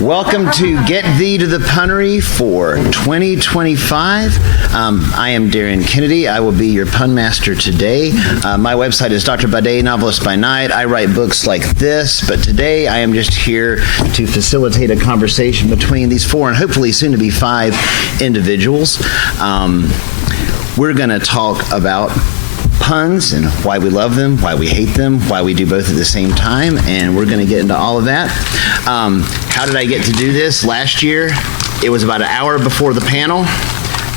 Welcome to Get Thee to the Punnery for 2025. I am Darren Kennedy. I will be your pun master today. My website is Dr. Bade, Novelist by Night. I write books like this, but today I am just here to facilitate a conversation between these four and hopefully soon to be five individuals. We're going to talk about puns and why we love them, why we hate them, why we do both at the same time, and we're going to get into all of that. How did I get to do this? Last year, it was about an hour before the panel.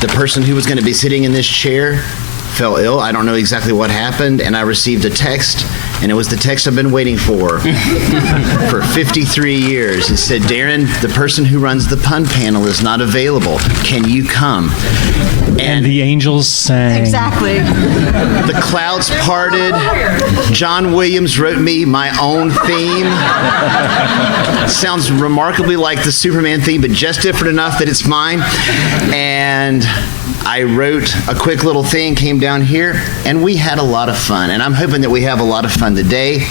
The person who was going to be sitting in this chair fell ill. I don't know exactly what happened, and I received a text, and it was the text I've been waiting for 53 years. It said, Darren, the person who runs the pun panel is not available. Can you come? And the angels sang. Exactly. The clouds parted. John Williams wrote me my own theme. Sounds remarkably like the Superman theme, but just different enough that it's mine. And I wrote a quick little thing, came down here, and we had a lot of fun. And I'm hoping that we have a lot of fun today.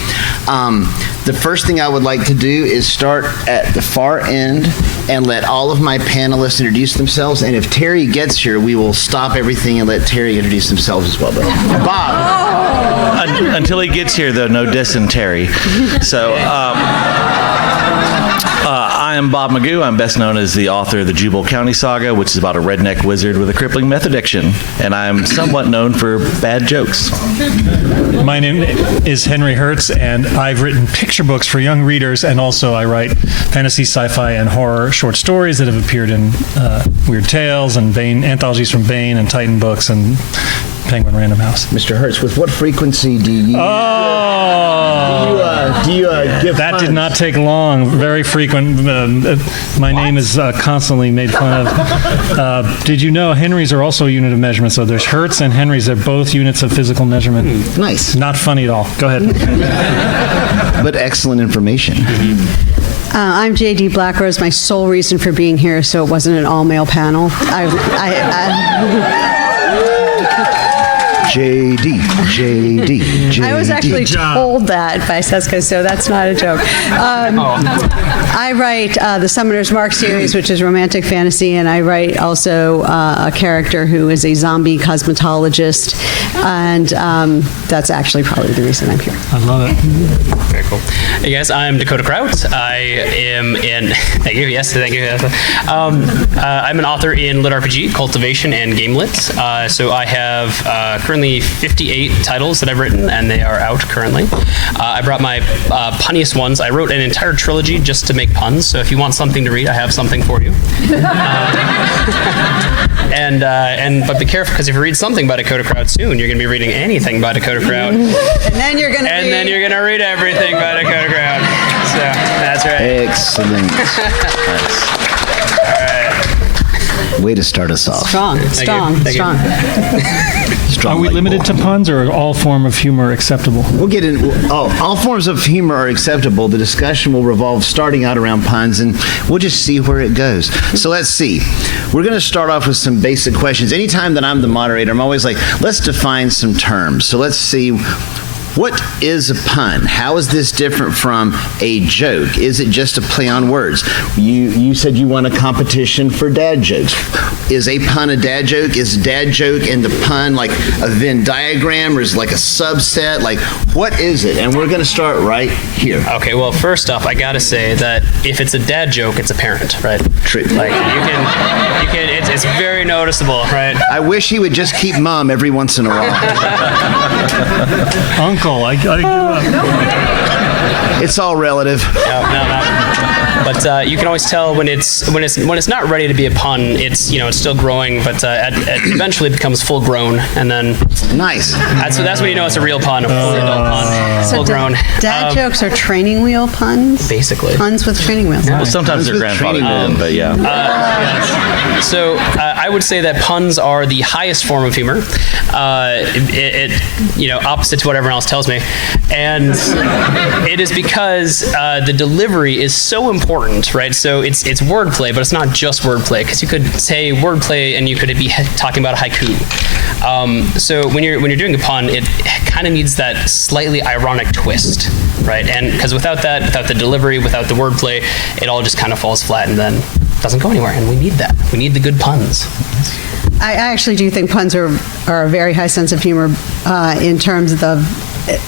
The first thing I would like to do is start at the far end and let all of my panelists introduce themselves. And if Terry gets here, we will stop everything and let Terry introduce themselves as well. Bob. Until he gets here, though, no dissing Terry. So, I am Bob Magoo. I'm best known as the author of the Jubal County Saga, which is about a redneck wizard with a crippling meth addiction. And I'm somewhat known for bad jokes. My name is Henry Hertz, and I've written picture books for young readers, and also I write fantasy, sci-fi, and horror short stories that have appeared in Weird Tales and Baen, anthologies from Baen and Titan Books and Penguin Random House. Mr. Hertz, with what frequency do you... Do you give that puns? Did not take long. Very frequent. My name is constantly made fun of. Did you know Henrys are also a unit of measurement? So there's Hertz and Henrys. They're both units of physical measurement. Nice. Not funny at all. Go ahead. But excellent information. I'm J.D. Blackrose. My sole reason for being here so it wasn't an all-male panel. JD. I was actually told that by Seska, so that's not a joke. I write the Summoner's Mark series, which is romantic fantasy, and I write also a character who is a zombie cosmetologist, and that's actually probably the reason I'm here. I love it. Very cool. Hey guys, I'm Dakota Kraut. I am in. Thank you. Yes, thank you. I'm an author in Lit RPG, Cultivation, and Game Lit. So I have currently 58 titles that I've written, and they are out currently. I brought my punniest ones. I wrote an entire trilogy just to make puns. So if you want something to read, I have something for you. But be careful, because if you read something by Dakota Kraut soon, you're going to be reading anything by Dakota Kraut. And then you're going to read everything by Dakota Kraut. So that's right. Excellent. Nice. All right. Way to start us off. Strong. Are we limited to puns, or are all form of humor acceptable? We'll get in. All forms of humor are acceptable. The discussion will revolve starting out around puns, and we'll just see where it goes. So let's see. We're going to start off with some basic questions. Anytime that I'm the moderator, I'm always like, let's define some terms. So let's see. What is a pun? How is this different from a joke? Is it just a play on words? You said you won a competition for dad jokes. Is a pun a dad joke? Is dad joke and the pun like a Venn diagram, or is it like a subset? Like, what is it? And we're going to start right here. Okay, well, first off, I got to say that if it's a dad joke, it's apparent, right? True. Like, it's very noticeable, right? I wish he would just keep mum every once in a while. Uncle, I gotta give up. It's all relative. No. But you can always tell when it's not ready to be a pun. It's still growing, but it eventually becomes full grown, and then nice. That's when you know it's a real pun, a fully adult pun, full grown. Dad jokes are training wheel puns. Basically, puns with training wheels. Well, sometimes they're grandfathered in, but yeah. Yes. I would say that puns are the highest form of humor. Opposite to what everyone else tells me, and it is because the delivery is so important, right? So it's wordplay, but it's not just wordplay, because you could say wordplay and you could be talking about a haiku. So when you're doing a pun, it kind of needs that slightly ironic twist, right? And because without the delivery, without the wordplay, it all just kind of falls flat and then doesn't go anywhere. And we need that. We need the good puns. I actually do think puns are a very high sense of humor in terms of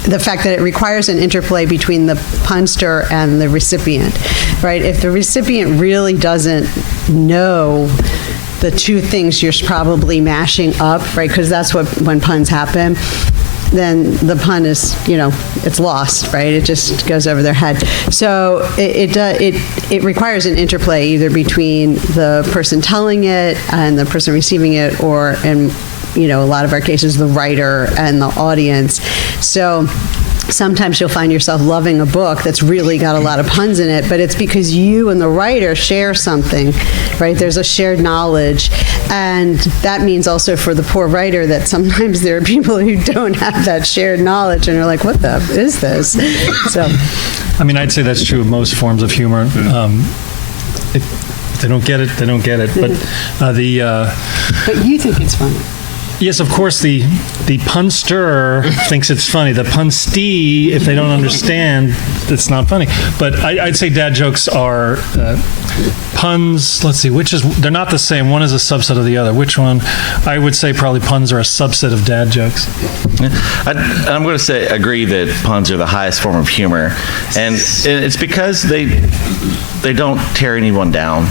the fact that it requires an interplay between the punster and the recipient, right? If the recipient really doesn't know the two things you're probably mashing up, right? Because that's when puns happen, then the pun is, it's lost, right? It just goes over their head. So it requires an interplay either between the person telling it and the person receiving it, or in a lot of our cases, the writer and the audience. So sometimes you'll find yourself loving a book that's really got a lot of puns in it, but it's because you and the writer share something, right? There's a shared knowledge. And that means also for the poor writer that sometimes there are people who don't have that shared knowledge and are like, what the is this? So, I'd say that's true of most forms of humor. If they don't get it, they don't get it. But But you think it's funny. Yes, of course, the punster thinks it's funny. The punstee, if they don't understand, it's not funny. But I'd say dad jokes are puns. Let's see, they're not the same. One is a subset of the other. Which one? I would say probably puns are a subset of dad jokes. I'm going to agree that puns are the highest form of humor. And it's because they don't tear anyone down.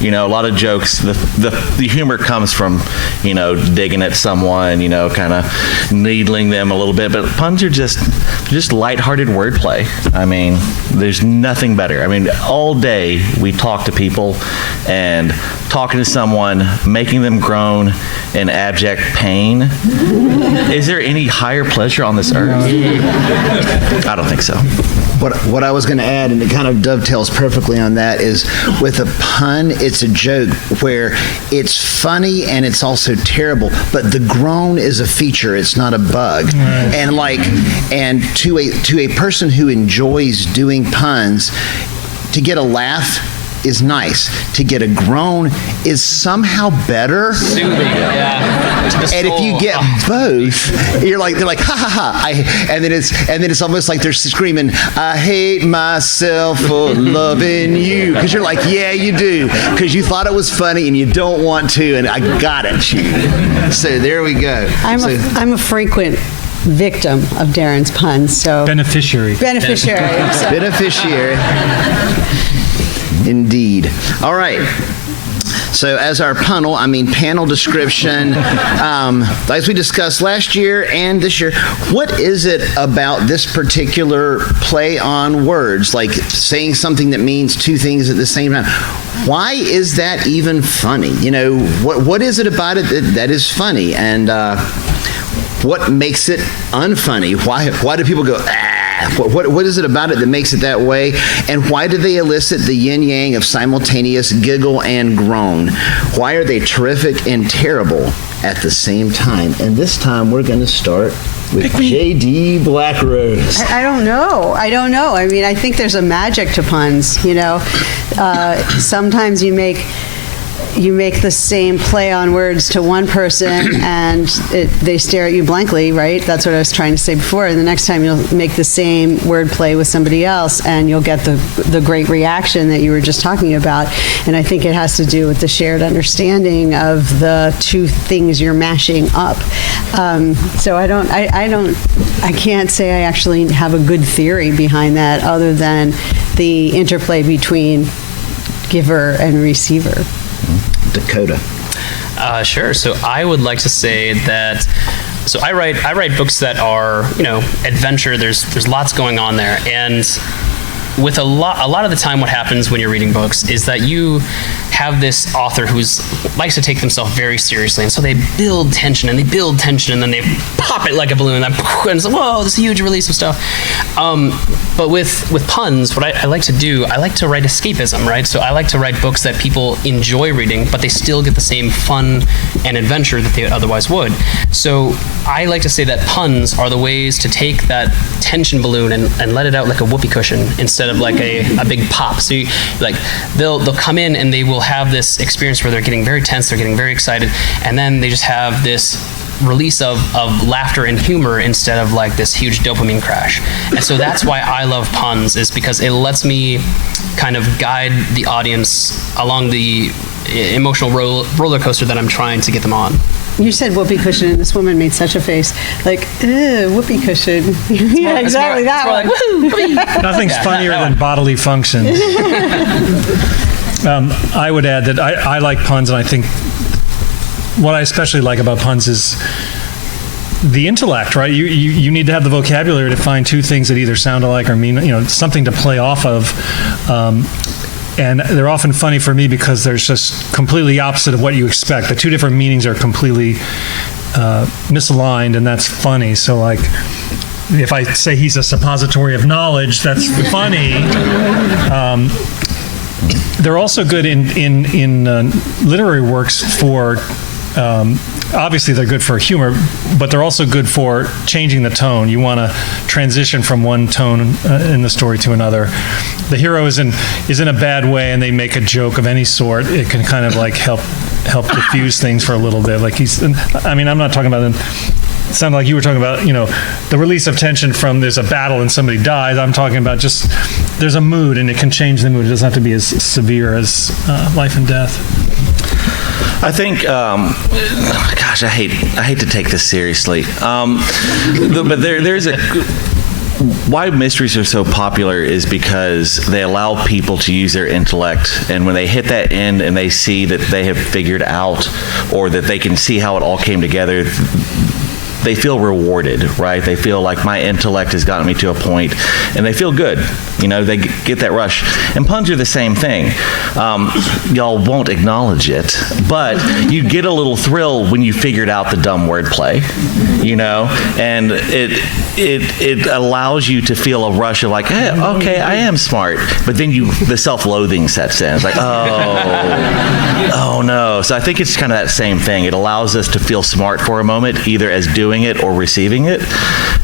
A lot of jokes, the humor comes from, digging at someone, kind of needling them a little bit. But puns are just lighthearted wordplay. There's nothing better. All day we talk to people, and talking to someone, making them groan in abject pain. Is there any higher pleasure on this earth? I don't think so. What I was going to add, and it kind of dovetails perfectly on that, is with a pun, it's a joke where it's funny and it's also terrible, but the groan is a feature, it's not a bug. Right. And to a person who enjoys doing puns, to get a laugh is nice. To get a groan is somehow better. Soothing, yeah. And if you get both, they're like, ha ha ha. And then it's almost like they're screaming, I hate myself for loving you. Because you're like, yeah, you do. Because you thought it was funny and you don't want to, and I got it. So there we go. I'm a frequent victim of Darren's puns. So Beneficiary. Beneficiary. Indeed. All right. So as our panel description, as we discussed last year and this year, what is it about this particular play on words, like saying something that means two things at the same time? Why is that even funny? What is it about it that is funny? And what makes it unfunny? Why do people go, ah? What is it about it that makes it that way? And why do they elicit the yin-yang of simultaneous giggle and groan? Why are they terrific and terrible at the same time? And this time we're going to start with J.D. Blackrose. I don't know. I think there's a magic to puns, Sometimes you make the same play on words to one person and they stare at you blankly, right? That's what I was trying to say before. And the next time you'll make the same word play with somebody else and you'll get the great reaction that you were just talking about. And I think it has to do with the shared understanding of the two things you're mashing up. So I can't say I actually have a good theory behind that other than the interplay between giver and receiver. Dakota. Sure. So I would like to say that. So I write books that are adventure. There's lots going on there, and with a lot of the time, what happens when you're reading books is that you have this author who's likes to take themselves very seriously, and so they build tension and then they pop it like a balloon, and it's like, whoa, this huge release of stuff. But with puns, what I like to do, I like to write escapism, right? So I like to write books that people enjoy reading, but they still get the same fun and adventure that they otherwise would. So I like to say that puns are the ways to take that tension balloon and let it out like a whoopee cushion instead of like a big pop. So they'll come in and they will have this experience where they're getting very tense, they're getting very excited, and then they just have this release of laughter and humor instead of like this huge dopamine crash. And so that's why I love puns, is because it lets me kind of guide the audience along the emotional roller coaster that I'm trying to get them on. You said whoopee cushion, and this woman made such a face, like, whoopee cushion. Yeah, exactly that one. Like, woo, Nothing's funnier than bodily functions. I would add that I like puns, and I think what I especially like about puns is the intellect, right? You need to have the vocabulary to find two things that either sound alike or mean, something to play off of. And they're often funny for me because they're just completely opposite of what you expect. The two different meanings are completely misaligned, and that's funny. So, like, if I say he's a suppository of knowledge, that's funny. They're also good in literary works for. Obviously, they're good for humor, but they're also good for changing the tone. You want to transition from one tone in the story to another. The hero is in a bad way, and they make a joke of any sort. It can kind of like help diffuse things for a little bit. Like I'm not talking about. It sounded like you were talking about, the release of tension from there's a battle and somebody dies. I'm talking about just there's a mood, and it can change the mood. It doesn't have to be as severe as life and death. I think, gosh, I hate to take this seriously, but there's why mysteries are so popular is because they allow people to use their intellect, and when they hit that end and they see that they have figured out, or that they can see how it all came together, they feel rewarded, right? They feel like my intellect has gotten me to a point, and they feel good. They get that rush. And puns are the same thing. Y'all won't acknowledge it, but you get a little thrill when you figured out the dumb wordplay, and it allows you to feel a rush of like, hey, okay, I am smart. But then the self-loathing sets in. It's like, oh no. So I think it's kind of that same thing. It allows us to feel smart for a moment, either as doing it or receiving it.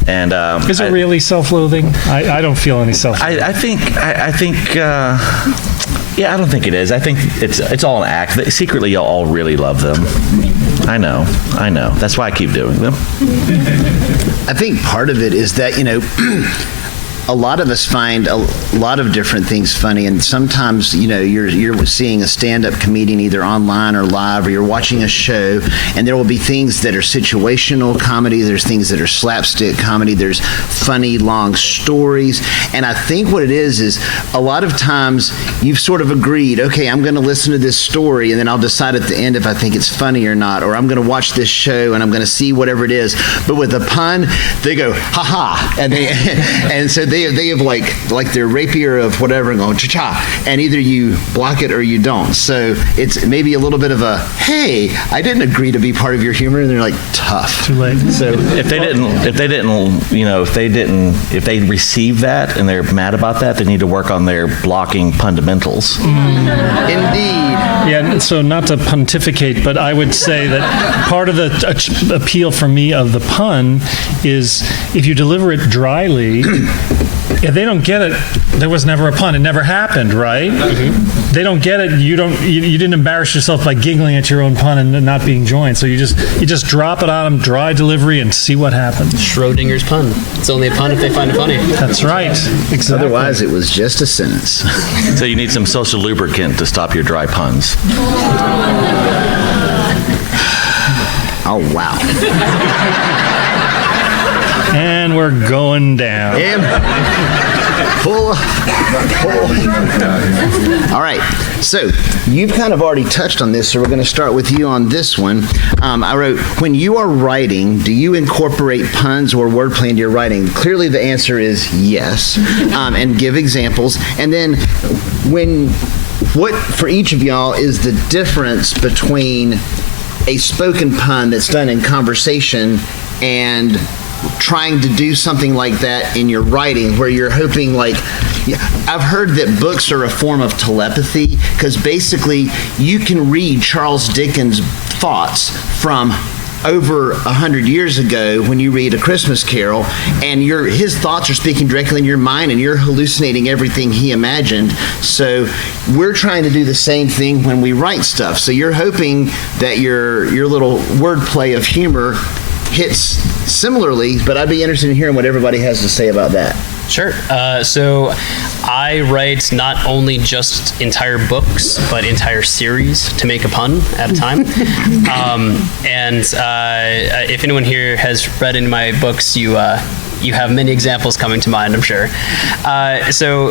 And is it really self-loathing? I don't feel any self-loathing. I think I don't think it is. I think it's all an act. Secretly, y'all all really love them. I know. That's why I keep doing them. I think part of it is that, a lot of us find a lot of different things funny, and sometimes you're seeing a stand-up comedian either online or live, or you're watching a show, and there will be things that are situational comedy, there's things that are slapstick comedy, there's funny long stories. And I think what it is a lot of times you've sort of agreed, okay, I'm going to listen to this story, and then I'll decide at the end if I think it's funny or not, or I'm going to watch this show and I'm going to see whatever it is. But with a pun, they go ha ha, and so they have like their rapier of whatever and going cha-cha, and either you block it or you don't. So it's maybe a little bit of a, hey, I didn't agree to be part of your humor, and they're like, tough. Too late. So if they receive that and they're mad about that, they need to work on their blocking fundamentals. Indeed. Yeah, so not to pontificate, but I would say that part of the appeal for me of the pun is if you deliver it dryly, if they don't get it, there was never a pun. It never happened, right? Mm-hmm. They don't get it. You didn't embarrass yourself by giggling at your own pun and not being joined. So you just drop it on them, dry delivery, and see what happens. Schrodinger's pun. It's only a pun if they find it funny. That's right. Exactly. Otherwise, it was just a sentence. So you need some social lubricant to stop your dry puns. Oh, wow. And we're going down. Pull. All right. So you've kind of already touched on this, so we're going to start with you on this one. I wrote, when you are writing, do you incorporate puns or wordplay into your writing? Clearly the answer is yes. And give examples. And then what, for each of y'all, is the difference between a spoken pun that's done in conversation and trying to do something like that in your writing, where you're hoping, like, I've heard that books are a form of telepathy, because basically you can read Charles Dickens' thoughts from over 100 years ago when you read A Christmas Carol, and his thoughts are speaking directly in your mind, and you're hallucinating everything he imagined. So we're trying to do the same thing when we write stuff. So you're hoping that your little wordplay of humor hits similarly, but I'd be interested in hearing what everybody has to say about that. Sure. So I write not only just entire books, but entire series to make a pun at a time. If anyone here has read any of my books, you have many examples coming to mind, I'm sure. So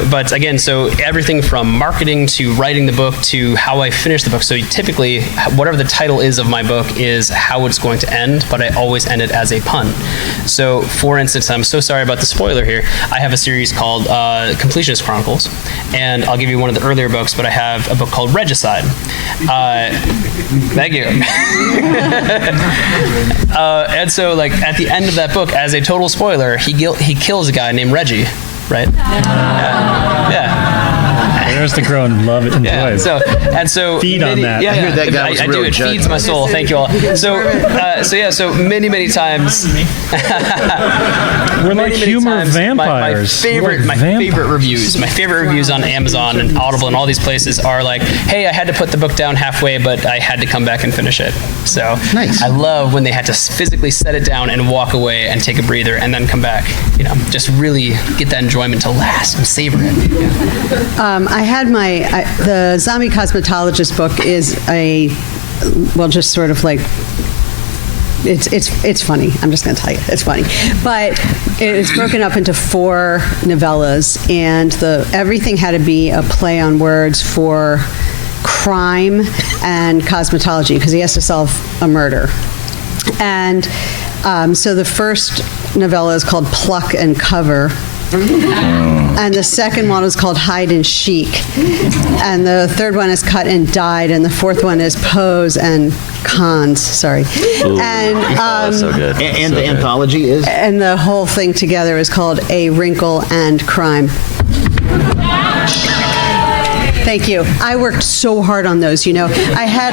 everything from marketing to writing the book to how I finish the book. So typically, whatever the title is of my book is how it's going to end, but I always end it as a pun. So, for instance, I'm so sorry about the spoiler here. I have a series called Completionist Chronicles, and I'll give you one of the earlier books, but I have a book called Regicide. Thank you. And so, like, at the end of that book, as a total spoiler, he kills a guy named Reggie, right? Yeah. There's the grown love and joy. So feed on that. I hear that guy was I do. It feeds my soul. Thank you all. So many times. We're like humor vampires. My favorite reviews on Amazon and Audible and all these places are like, hey, I had to put the book down halfway, but I had to come back and finish it. So nice. I love when they had to physically set it down and walk away and take a breather and then come back. Just really get that enjoyment to last and savor it. I had the Zombie Cosmetologist book is just sort of like, it's funny. I'm just going to tell you, it's funny. But it's broken up into 4 novellas, and everything had to be a play on words for crime and cosmetology, because he has to solve a murder. And so the first novella is called Pluck and Cover. And the second one is called Hide and Chic. And the third one is Cut and Dyed. And the fourth one is Pose and Cons. Sorry. Ooh. And that's so good. And the anthology is? And the whole thing together is called A Wrinkle and Crime. Thank you. I worked so hard on those, I had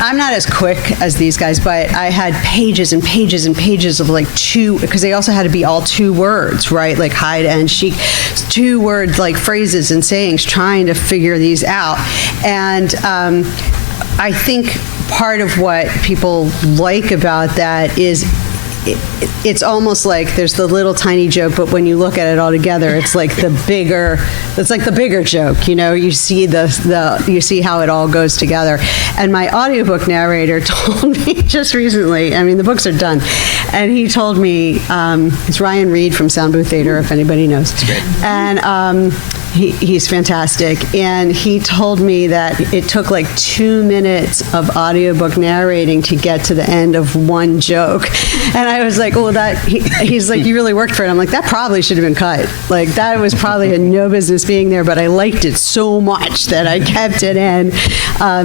I'm not as quick as these guys, but I had pages and pages and pages of because they also had to be all 2 words, right? Like hide and chic, 2 words, like phrases and sayings, trying to figure these out. And I think part of what people like about that is it's almost like there's the little tiny joke, but when you look at it all together, it's like the bigger joke. You see you see how it all goes together. And my audiobook narrator told me just recently, the books are done, and he told me, it's Ryan Reed from Sound Booth Theater, if anybody knows. That's great. And he's fantastic. And he told me that it took 2 minutes of audiobook narrating to get to the end of one joke. And I was like, well, he's like, you really worked for it. I'm like, that probably should have been cut. That was probably a no business being there, but I liked it so much that I kept it in.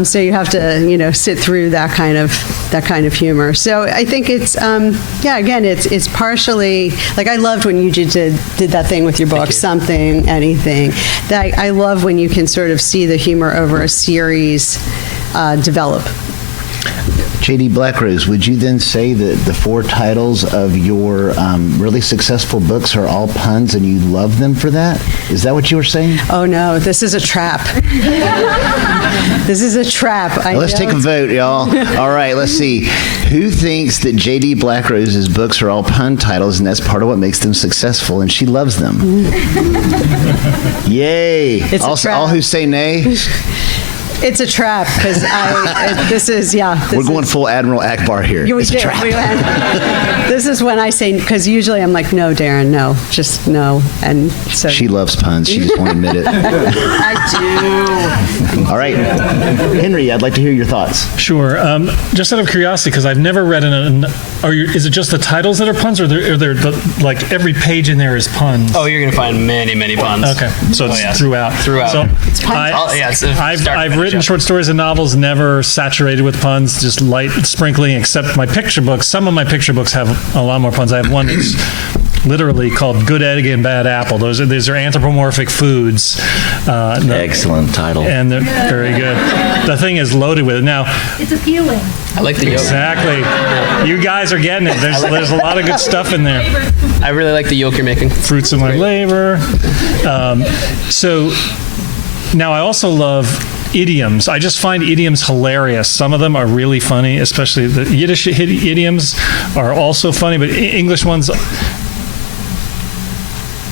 So you have to, sit through that kind of humor. So I think it's, again, it's partially, I loved when you did that thing with your book, Something, Anything. That I love when you can sort of see the humor over a series develop. J.D. Blackrose, would you then say that the 4 titles of your really successful books are all puns and you love them for that? Is that what you were saying? Oh, no. This is a trap. This is a trap. Let's take a vote, y'all. All right, let's see. Who thinks that J.D. Blackrose's books are all pun titles and that's part of what makes them successful and she loves them? Yay. It's a trap. All who say nay? It's a trap because this is. We're going full Admiral Akbar here. It's a trap. This is when I say, because usually I'm like, no, Darren, no, just no. And so she loves puns. She just won't admit it. I do. All right, Henry, I'd like to hear your thoughts. Sure. Just out of curiosity, because I've never read is it just the titles that are puns, or are there like every page in there is puns? Oh, you're going to find many, many puns. Okay, so it's throughout. So it's puns. I've written short stories and novels never saturated with puns, just light sprinkling, except my picture books. Some of my picture books have a lot more puns. I have one that's literally called Good Egg and Bad Apple. These are anthropomorphic foods. Excellent title. And they're very good. The thing is loaded with it. Now, it's appealing. I like the yolk. Exactly. You guys are getting it. There's a lot of good stuff in there. I really like the yolk you're making. Fruits of my labor. So now I also love idioms. I just find idioms hilarious. Some of them are really funny, especially the Yiddish idioms are also funny, but English ones.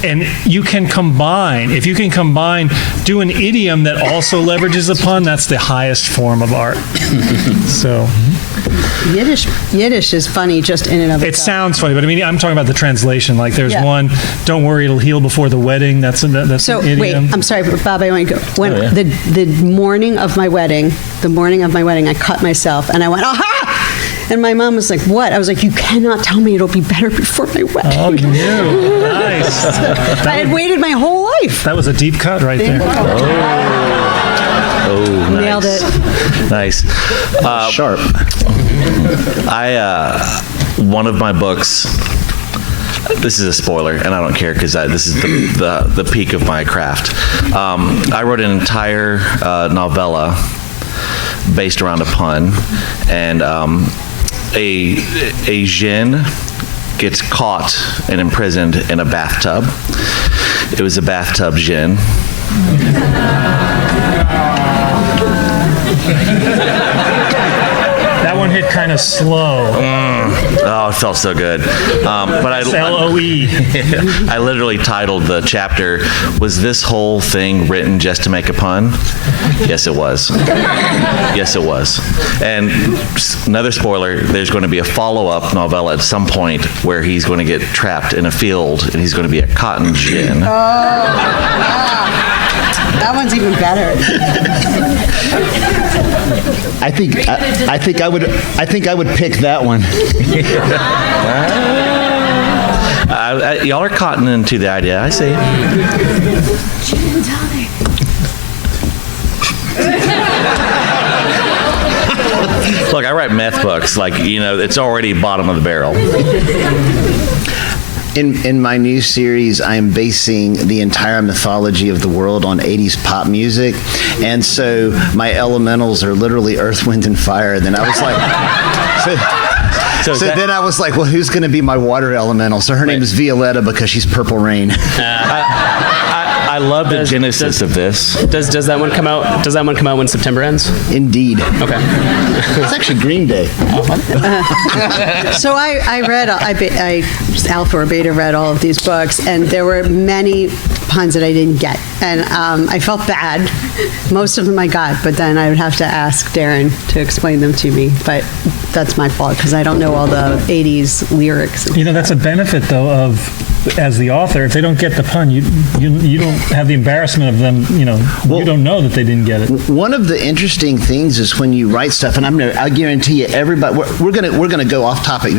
And you can combine, if you can do an idiom that also leverages a pun, that's the highest form of art. So Yiddish is funny just in and of itself. It sounds funny, but I mean, I'm talking about the translation. Like there's one, don't worry, it'll heal before the wedding. That's an idiom. Wait, I'm sorry, Bob, I want to go. When the morning of my wedding, I cut myself and I went, aha! And my mom was like, what? I was like, you cannot tell me it'll be better before my wedding. Oh, you knew. Nice. I had waited my whole life. That was a deep cut right there. Oh, nice. Nailed it. Nice. Sharp. One of my books, this is a spoiler, and I don't care because this is the peak of my craft. I wrote an entire novella based around a pun, and a djinn gets caught and imprisoned in a bathtub. It was a bathtub djinn. That one hit kind of slow. Oh, it felt so good. But LOE. I literally titled the chapter, "Was this whole thing written just to make a pun?" Yes, it was. Yes, it was. And another spoiler, there's going to be a follow-up novella at some point where he's going to get trapped in a field and he's going to be a cotton gin. That one's even better. I think I would pick that one. Y'all are cotton into the idea. I see. She didn't tell me. Look, I write meth books. It's already bottom of the barrel. In my new series, I am basing the entire mythology of the world on 80s pop music. And so my elementals are literally Earth, Wind, and Fire. And then I was like... So then I was like, well, who's going to be my water elemental? So her name is Violetta because she's Purple Rain. I love the genesis of this. Does that one come out? Does that one come out when September ends? Indeed. Okay. It's actually Green Day. So I read, alpha or beta read all of these books, and there were many puns that I didn't get. And I felt bad. Most of them I got, but then I would have to ask Darren to explain them to me. But that's my fault because I don't know all the 80s lyrics. That's a benefit, though, of as the author. If they don't get the pun, you don't have the embarrassment of them, you don't know that they didn't get it. One of the interesting things is when you write stuff, and I guarantee you, everybody, we're gonna go off topic.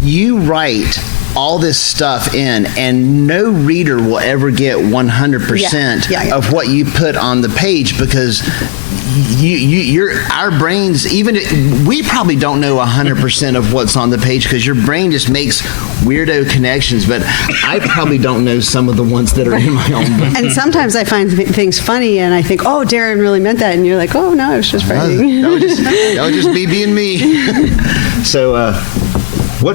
You write all this stuff in, and no reader will ever get 100% of what you put on the page because our brains, we probably don't know 100% of what's on the page because your brain just makes weirdo connections, but I probably don't know some of the ones that are in my own book. And sometimes I find things funny and I think, oh, Darren really meant that, and you're like, oh no, I was just writing. That was just me being me. So what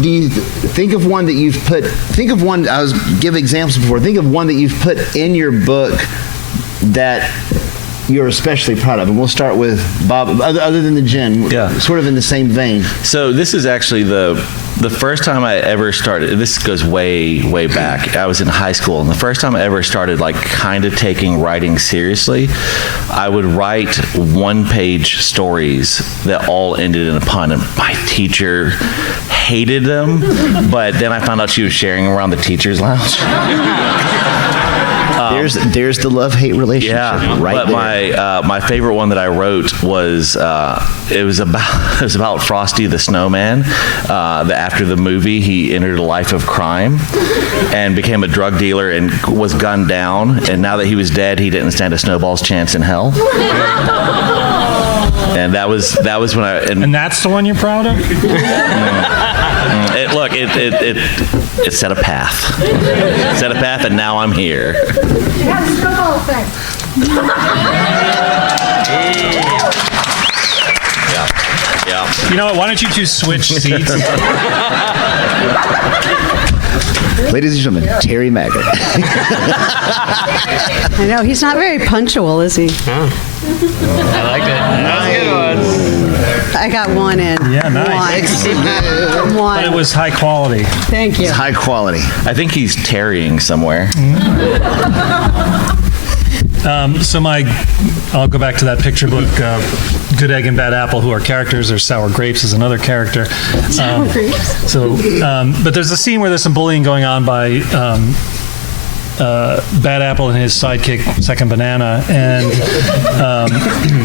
do you think of one that you've put? Think of one. I was give examples before. Think of one that you've put in your book that you're especially proud of? And we'll start with Bob, other than the gin, sort of in the same vein. So this is actually the first time I ever started. This goes way back. I was in high school, and the first time I ever started like kind of taking writing seriously, I would write one-page stories that all ended in a pun, and my teacher hated them, but then I found out she was sharing them around the teacher's lounge. There's the love-hate relationship. Yeah, right but there. my favorite one that I wrote was it was about Frosty the Snowman. That after the movie, he entered a life of crime and became a drug dealer and was gunned down. And now that he was dead, he didn't stand a snowball's chance in hell. And that was when I. And that's the one you're proud of? It set a path. It set a path, and now I'm here. It has a snowball effect. Yeah. You know what? Why don't you two switch seats? Ladies and gentlemen, Terry Maggott. I know, he's not very punctual, is he? I liked it. That was a good one. I got one in. Yeah, nice. One. But it was high quality. Thank you. It's high quality. I think he's tarrying somewhere. I'll go back to that picture book, Good Egg and Bad Apple, who are characters, or Sour Grapes is another character. Sour Grapes. But there's a scene where there's some bullying going on by Bad Apple and his sidekick, Second Banana, and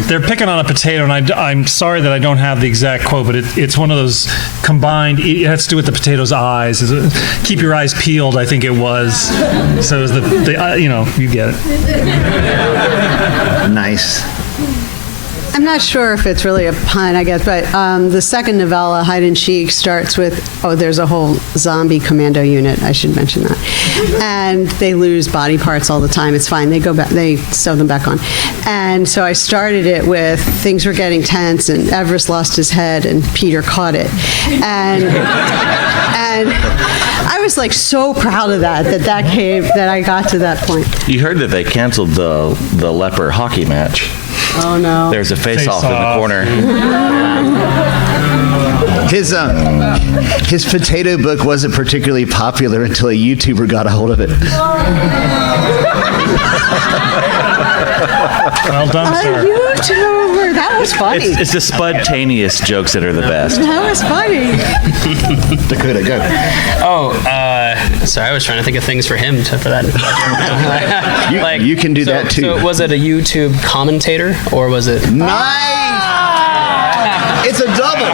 they're picking on a potato, and I'm sorry that I don't have the exact quote, but it's one of those combined, it has to do with the potato's eyes. Keep your eyes peeled, I think it was. So it was you get it. Nice. I'm not sure if it's really a pun, I guess, but the second novella, Hide and Seek, starts with, there's a whole zombie commando unit. I should mention that. And they lose body parts all the time. It's fine. They go back, they sew them back on. And so I started it with things were getting tense, and Everest lost his head, and Peter caught it. And I was like so proud of that I got to that point. You heard that they canceled the leper hockey match. Oh no! There's a face-off in the corner. His potato book wasn't particularly popular until a YouTuber got a hold of it. Well done, sir. A YouTuber. That was funny. It's the spontaneous jokes that are the best. That was funny. Dakota, go. Sorry, I was trying to think of things for him for that. You can do that too. So was it a YouTube commentator, or was it? Nice! It's a double.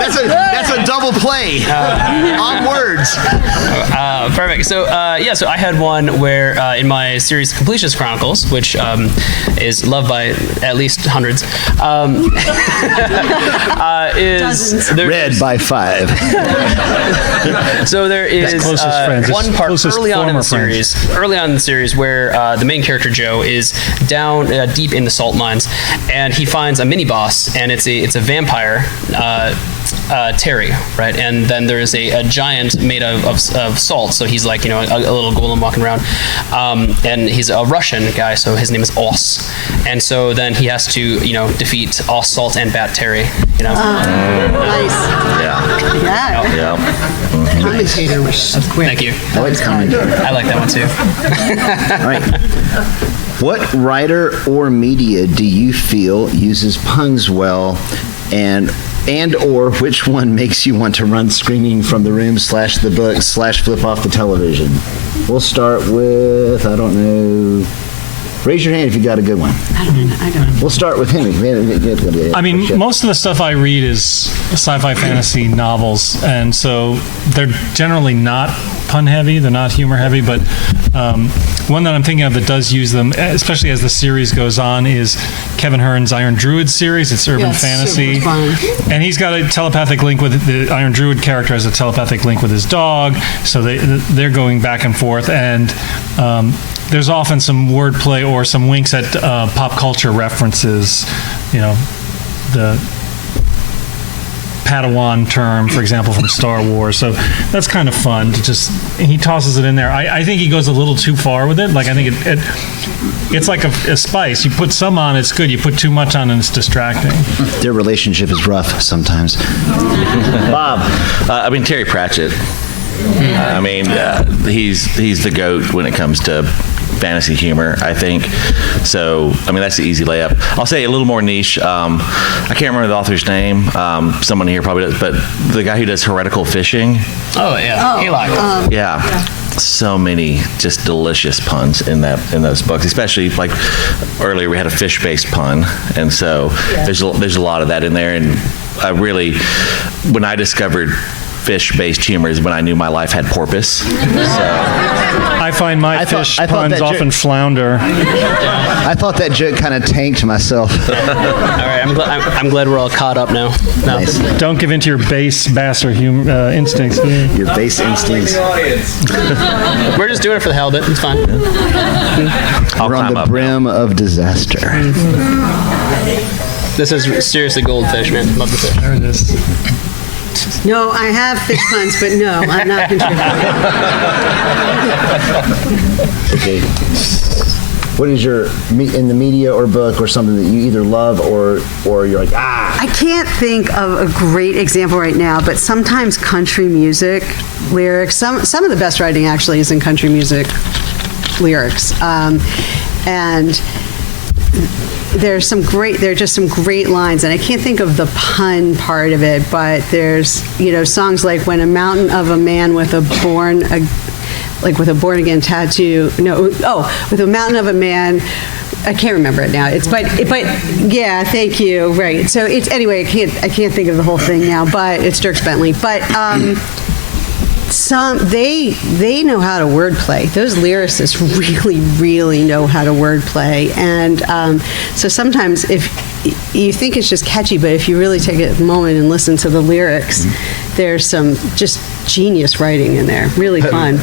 That's a double play on words. Perfect. So so I had one where in my series Completionist Chronicles, which is loved by at least hundreds, is read by 5. So there is one part early on in the series where the main character Joe is down deep in the salt mines, and he finds a mini boss, and it's a vampire. Terry, right? And then there's a giant made of salt, so he's like, a little golem walking around. And he's a Russian guy, so his name is Os. And so then he has to, defeat Os, Salt, and Bat Terry, Nice. Yeah. Commentator was quick. Thank you. I like commentator. I like that one too. All right. What writer or media do you feel uses puns well, and or which one makes you want to run screaming from the room / the book / flip off the television? We'll start with, I don't know. Raise your hand if you got a good one. I don't know. We'll start with Henry. I mean, most of the stuff I read is sci-fi fantasy novels, and so they're generally not pun heavy, they're not humor heavy, but one that I'm thinking of that does use them, especially as the series goes on, is Kevin Hearn's Iron Druid series. It's urban fantasy. And he's got a telepathic link with the Iron Druid character, has a telepathic link with his dog, so they're going back and forth, and there's often some wordplay or some winks at pop culture references, the Padawan term, for example, from Star Wars. So that's kind of fun to he tosses it in there. I think he goes a little too far with it. Like, I think it's like a spice. You put some on, it's good. You put too much on, and it's distracting. Their relationship is rough sometimes. Bob. I mean, Terry Pratchett. I mean, he's the GOAT when it comes to fantasy humor, I think. So, I mean, that's the easy layup. I'll say a little more niche. I can't remember the author's name. Someone here probably does, but the guy who does Heretical Fishing. Oh, yeah. Eli. Yeah. So many just delicious puns in those books, especially like earlier we had a fish-based pun, and so there's a lot of that in there. And I really, when I discovered fish-based humor is when I knew my life had purpose. So I find my fish puns often flounder. I thought that joke kind of tanked myself. All right, I'm glad we're all caught up now. Nice. Don't give in to your base bastard instincts. Your base instincts. We're just doing it for the hell of it. It's fine. We're on the brim of disaster. This is seriously goldfish, man. Love the fish. There it is. No, I have fish puns, but no, I'm not contributing. Okay. What is your, in the media or book or something that you either love or you're like, I can't think of a great example right now, but sometimes country music lyrics, some of the best writing actually is in country music lyrics. And there are just some great lines, and I can't think of the pun part of it, but there's, songs like When a Mountain of a Man with a born again tattoo, with a mountain of a man, I can't remember it now. But yeah, thank you. Right. So it's, anyway, I can't think of the whole thing now, but it's Dierks Bentley. But they know how to wordplay. Those lyricists really, really know how to wordplay. And so sometimes if you think it's just catchy, but if you really take a moment and listen to the lyrics, there's some just genius writing in there. Really fun.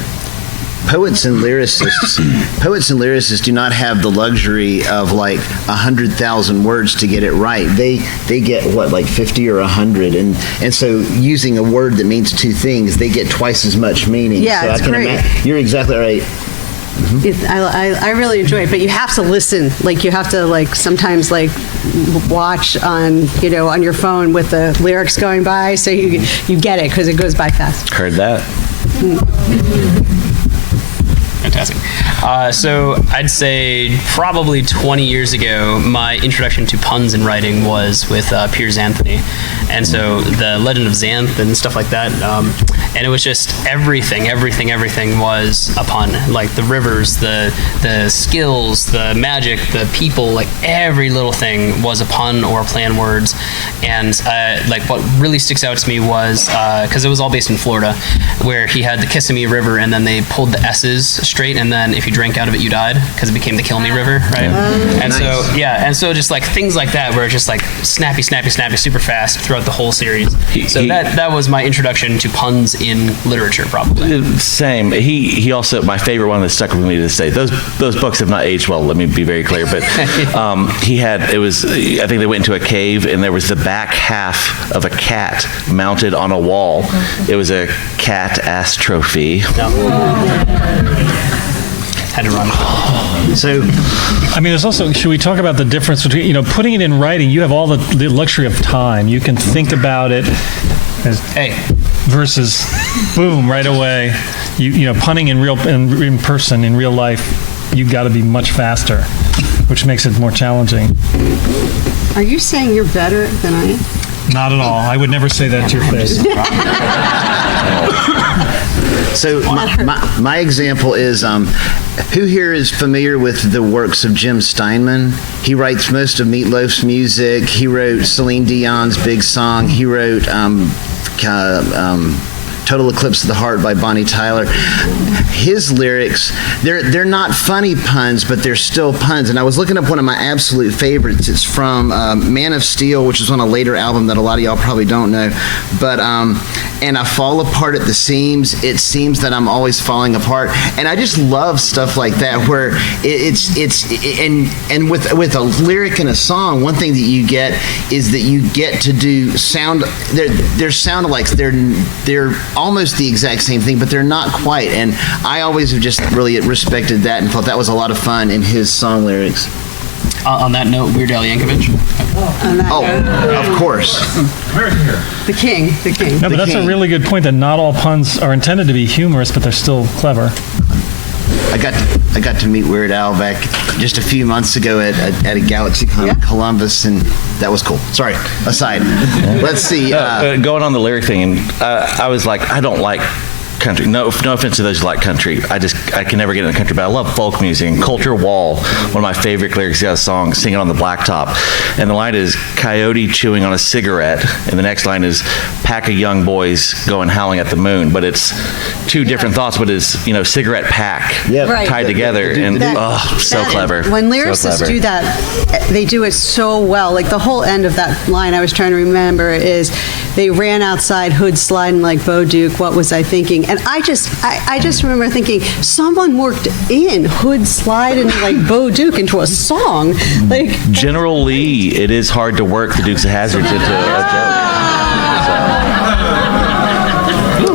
Poets and lyricists do not have the luxury of like 100,000 words to get it right. They get what, like 50 or 100, and so using a word that means two things, they get twice as much meaning. Yeah, so it's great. You're exactly right. I really enjoy it, but you have to listen. Like, you have to sometimes watch on your phone with the lyrics going by, so you get it, because it goes by fast. Heard that. Fantastic. So I'd say probably 20 years ago, my introduction to puns in writing was with Piers Anthony. And so the Legend of Xanth and stuff like that. And it was just everything was a pun. Like the rivers, the skills, the magic, the people, like every little thing was a pun or play on words. And what really sticks out to me was, because it was all based in Florida, where he had the Kissimmee River and then they pulled the S's straight, and then if you drank out of it, you died, because it became the Kill Me River, right? And nice. so just like things like that, where it's just like snappy, super fast throughout the whole series. So that was my introduction to puns in literature, probably. Same. He also, my favorite one that stuck with me to this day. Those books have not aged well. Let me be very clear. But I think they went into a cave, and there was the back half of a cat mounted on a wall. It was a cat ass trophy. Had to run. So, I mean, there's also, should we talk about the difference between, putting it in writing, you have all the luxury of time. You can think about it versus boom, right away. Punning in person, in real life, you got to be much faster, which makes it more challenging. Are you saying you're better than I am? Not at all. I would never say that to your face. So my example is, who here is familiar with the works of Jim Steinman? He writes most of Meatloaf's music. He wrote Celine Dion's big song. He wrote Total Eclipse of the Heart by Bonnie Tyler. His lyrics, they're not funny puns, but they're still puns. And I was looking up one of my absolute favorites. It's from Man of Steel, which is on a later album that a lot of y'all probably don't know. But and I fall apart at the seams. It seems that I'm always falling apart, and I just love stuff like that where and with a lyric in a song, one thing that you get is that you get to do sound. They're sound alikes. They're almost the exact same thing, but they're not quite. And I always have just really respected that and thought that was a lot of fun in his song lyrics. On that note, Weird Al Yankovic. Of course. The king. No, but that's a really good point that not all puns are intended to be humorous, but they're still clever. I got to meet Weird Al back just a few months ago at a GalaxyCon in Columbus, and that was cool. Sorry, aside. Let's see. Going on the lyric thing, and I was like, I don't like country. No offense to those who like country. I can never get into country, but I love folk music. And Culture Wall, one of my favorite lyrics, he has a song, Singing on the Blacktop. And the line is, coyote chewing on a cigarette. And the next line is, pack of young boys going howling at the moon. But it's two different thoughts, but it's, cigarette pack tied together. So clever. When lyricists do that, they do it so well. Like the whole end of that line I was trying to remember is, they ran outside, hood sliding like Bo Duke, what was I thinking? And I just remember thinking, someone worked in hood sliding like Bo Duke into a song. Like General Lee, it is hard to work the Dukes of Hazzard into a joke.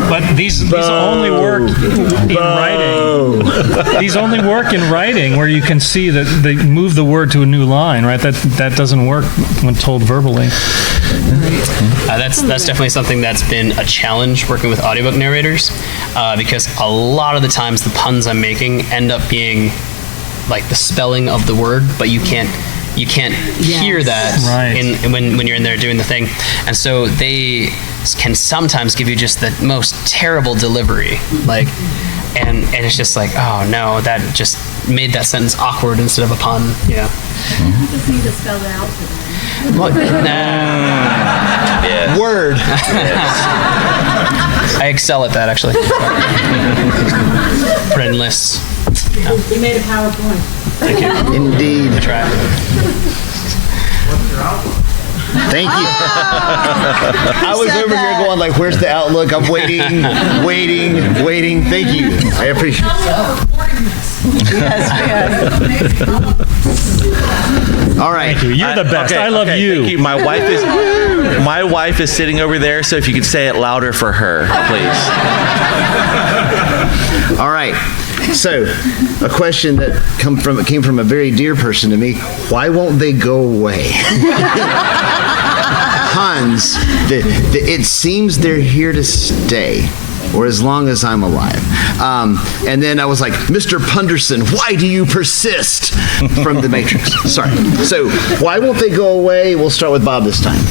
But these only work in writing. These only work in writing where you can see that they move the word to a new line, right? That doesn't work when told verbally. That's definitely something that's been a challenge working with audiobook narrators, because a lot of the times the puns I'm making end up being like the spelling of the word, but you can't hear that when you're in there doing the thing, and so they can sometimes give you just the most terrible delivery, like, and it's just like, oh no, that just made that sentence awkward instead of a pun, You just need to spell it out for them. Yes. Word. I excel at that, actually. Put it in lists. You made a PowerPoint. Thank you. Indeed. I tried. Thank you. I was over here going like, where's the Outlook? I'm waiting. Thank you. I appreciate it. yes. All right. Thank you. You're the best. I love you. Thank you. My wife is sitting over there, so if you could say it louder for her, please. All right. So, a question that came from a very dear person to me. Why won't they go away? Puns. It seems they're here to stay, or as long as I'm alive. And then I was like, Mr. Punderson, why do you persist? From The Matrix. Sorry. So, why won't they go away? We'll start with Bob this time.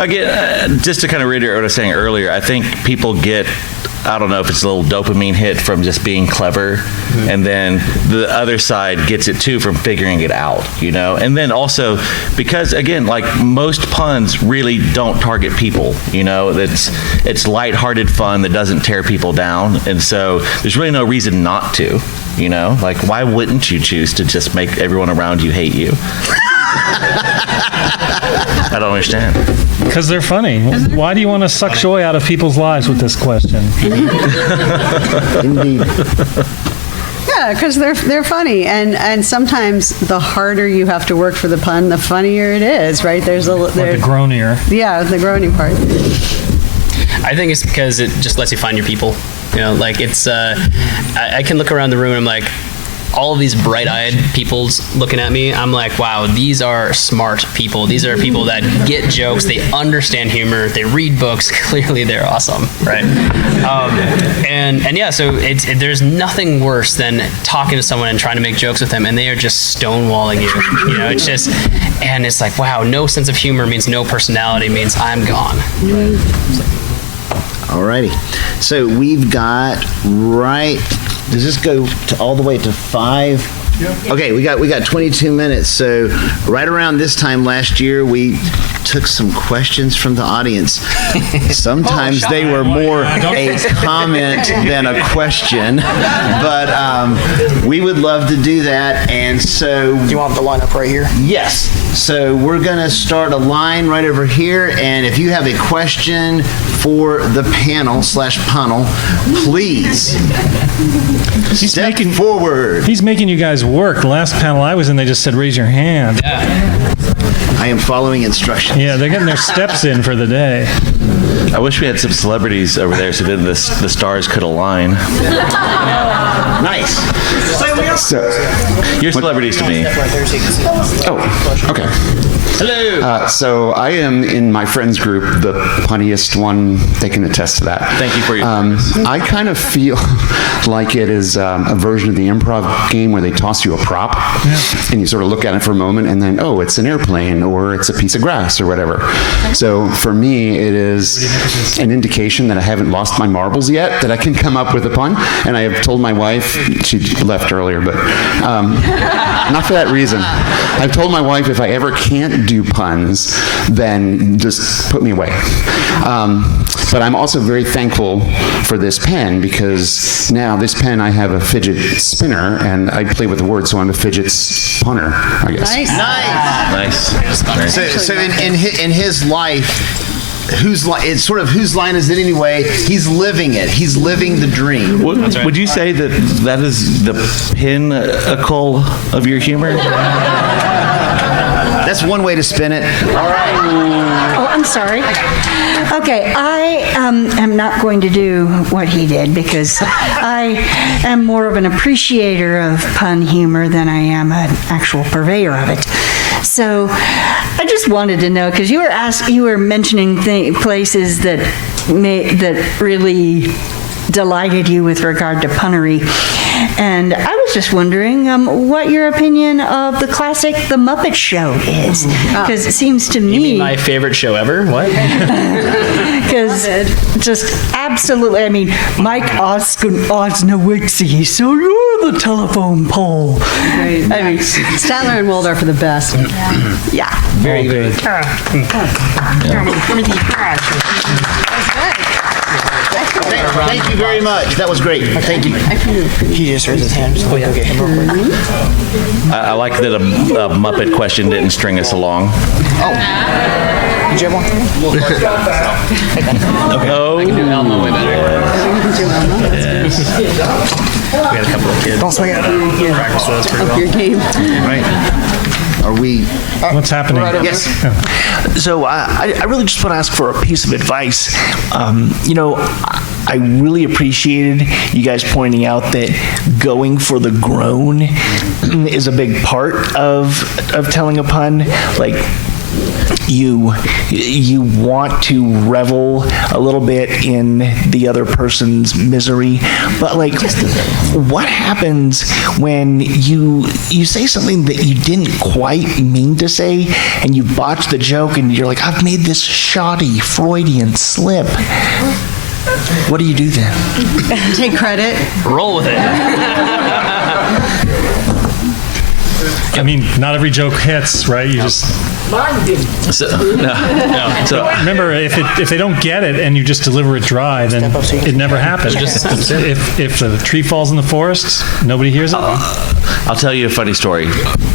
Again, just to kind of reiterate what I was saying earlier, I think people get, I don't know if it's a little dopamine hit from just being clever, and then the other side gets it too from figuring it out, and then also because, again, like most puns really don't target people, it's lighthearted fun that doesn't tear people down, and so there's really no reason not to, like why wouldn't you choose to just make everyone around you hate you? I don't understand. Because they're funny. Why do you want to suck joy out of people's lives with this question? Indeed. Yeah, because they're funny, and sometimes the harder you have to work for the pun, the funnier it is, right? Or the groanier. Yeah, the groaning part. I think it's because it just lets you find your people. Like it's, I can look around the room and I'm like, all of these bright-eyed people's looking at me. I'm like, wow, these are smart people. These are people that get jokes. They understand humor. They read books. Clearly, they're awesome, right? And yeah, so there's nothing worse than talking to someone and trying to make jokes with them, and they are just stonewalling you. It's just, and it's like, wow, no sense of humor means no personality means I'm gone. Alrighty. So we've got does this go all the way to 5? Yep. Okay, we got 22 minutes. So right around this time last year, we took some questions from the audience. Sometimes they were more a comment than a question, but we would love to do that. And so, do you want the lineup? up right here? Yes. So we're going to start a line right over here, and if you have a question for the panel/punnel, please step forward. He's making you guys work. The last panel I was in, they just said, raise your hand. I am following instructions. Yeah, they're getting their steps in for the day. I wish we had some celebrities over there so then the stars could align. Nice. So, You're celebrities to me. oh, okay. Hello. So I am in my friends group, the punniest one. They can attest to that. Thank you for your I kind of feel like it is a version of the improv game where they toss you a prop, and you sort of look at it for a moment, and then, oh, it's an airplane, or it's a piece of grass, or whatever. So for me, it is an indication that I haven't lost my marbles yet, that I can come up with a pun. And I have told my wife, she left earlier, but not for that reason. I've told my wife if I ever can't do puns, then just put me away. But I'm also very thankful for this pen, because now this pen, I have a fidget spinner, and I play with the words, so I'm a fidget punner, I guess. Nice. So in his life, whose line is it anyway? He's living it. He's living the dream. Would you say that is the pinnacle of your humor? That's one way to spin it. All right. Oh, I'm sorry. Okay, I am not going to do what he did, because I am more of an appreciator of pun humor than I am an actual purveyor of it. So I just wanted to know, because you were mentioning places that really delighted you with regard to punnery. And I was just wondering what your opinion of the classic The Muppet Show is. Because it seems to me... You mean my favorite show ever? What? Because just absolutely, I mean, Mike Osnowitzi, so you're the telephone pole. Great. I mean, Statler and Waldorf are the best. yeah. Very good. Thank you very much. That was great. Thank you. He just raised his hand. Oh, yeah. Okay. I like that a Muppet question didn't string us along. Did you have one? Oh, I can do Elmo way better. We had a couple of kids. Don't swing it. Practice those pretty well. Your game. Right. Are we? What's happening? Yes. So I really just want to ask for a piece of advice. I really appreciated you guys pointing out that going for the groan is a big part of telling a pun. Like, you want to revel a little bit in the other person's misery, but like, what happens when you say something that you didn't quite mean to say, and you botch the joke, and you're like, I've made this shoddy Freudian slip? What do you do then? Take credit. Roll with it. I mean, not every joke hits, right? You just... so Remember, if they don't get it and you just deliver it dry, then it never happens. If the tree falls in the forest, nobody hears it. I'll tell you a funny story.